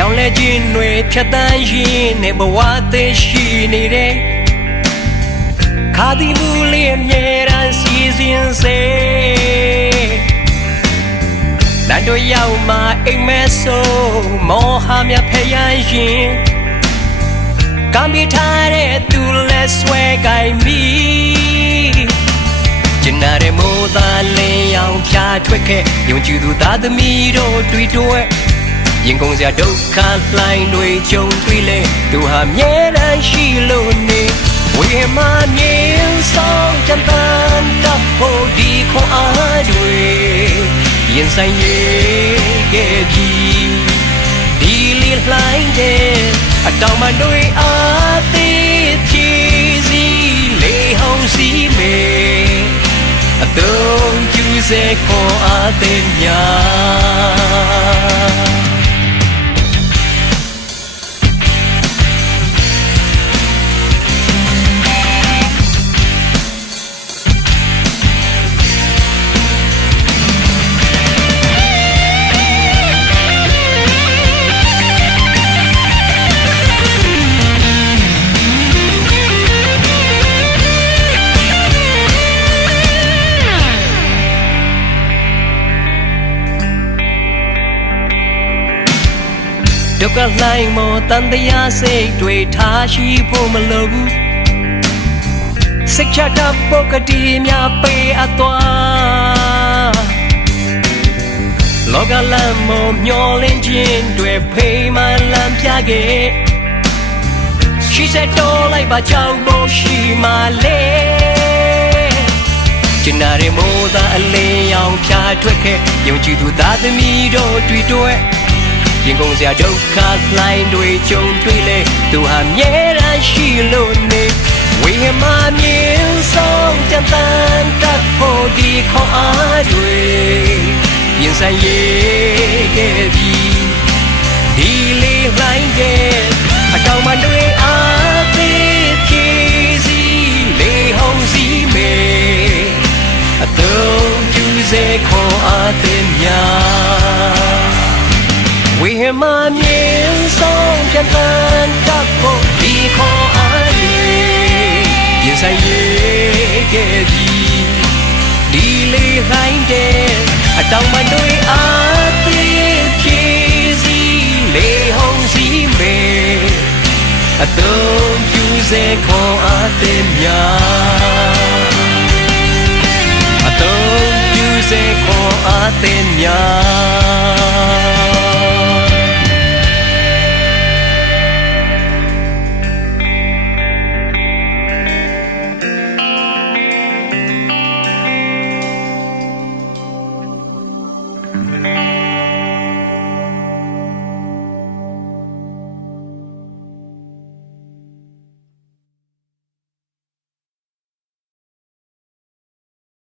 ပြောင်းလဲခြင်းတွေဖြတ်တန်းရင်းနဲ့ဘဝသေးရှိနေတဲ့ခါဒီလူလေးအမြဲတမ်းစီစဉ်စေလမ်းတို့ရောက်မှအိမ်မဲဆိုမောဟမြဖျားရင်ကံပြထားတဲ့သူလက်ဆွဲကိုင်ပြီးကျင်နာတဲ့မိုးသားလင်းရောင်ဖြာထွက်ခဲ့ယုံကြည်သူသားသမီးတို့တွေ့တွေ့ရင်ကုန်စရာဒုက္ခလှိုင်းတွေကြုံတွေ့လေသူဟာမြဲတမ်းရှိလို့နေဝေမမြင်ဆောင်ကြံတန်တပ်ဖို့ဒီခွန်အားတွေရင်ဆိုင်ရေးခဲ့ပြီးဒီလေးလှိုင်းတဲ့အတောင်မှတွေအားသေးဖြည့်စီလေဟောင်းစီမေအတုံးကျူစေခွန်အားသေးများဒုက္ခလှိုင်းမောတန်တရားစိတ်တွေထားရှိဖို့မလိုဘူးစိတ်ချတာပုဂ္ဂတိများပေးအပ်သွားလောကလမ်းမောမျောလင်းခြင်းတွေဖေးမှလမ်းပြခဲ့ရှိစက်တော်လိုက်ပါကြောက်ဖို့ရှိမှလေကျင်နာတဲ့မိုးသားအလင်းရောင်ဖြာထွက်ခဲ့ယုံကြည်သူသားသမီးတို့တွေ့တွေ့ရင်ကုန်စရာဒုက္ခလှိုင်းတွေကြုံတွေ့လေသူဟာမြဲတမ်းရှိလို့နေဝေမမြင်ဆောင်ကြံတန်တပ်ဖို့ဒီခေါ်အားတွေရင်ဆိုင်ရေးခဲ့ပြီးဒီလေးလှိုင်းတဲ့အတောင်မှတွေအားသေးဖြည့်စီလေဟောင်းစီမေအတုံးကျူစေခေါ်အားသေးများဝေမမြင်ဆောင်ကြံတန်တပ်ဖို့ဒီခေါ်အားတွေရင်ဆိုင်ရေးခဲ့ပြီးဒီလေးလှိုင်းတဲ့အတောင်မှတွေအားသေးဖြည့်စီလေဟောင်းစီမေအတုံးကျူစေခေါ်အားသေးများအတုံးကျူစေခေါ်အားသေးများ